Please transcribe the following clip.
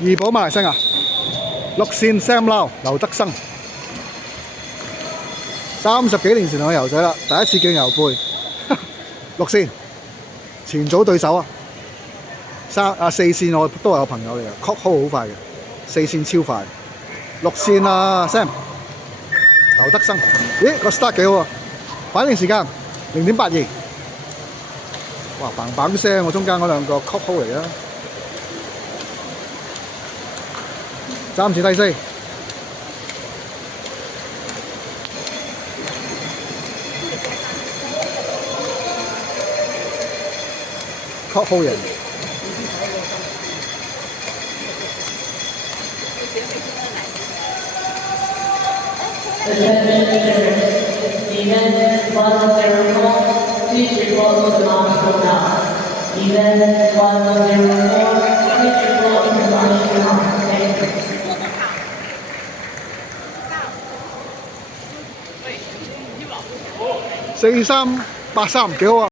怡保馬來西亞6線 Sam Lau 劉德生，30幾年前我游水啦，第一次見游背6線前組對手啊，4線我都係我朋友嚟嘅 ，cut hold 好快嘅，4線超快，6線啊 Sam 劉德生，咦個 start 幾好啊，反應時間0.82，哇砰砰聲，我中間嗰兩個 cut hold 嚟啊！暫時第4，確好型。4383幾好啊！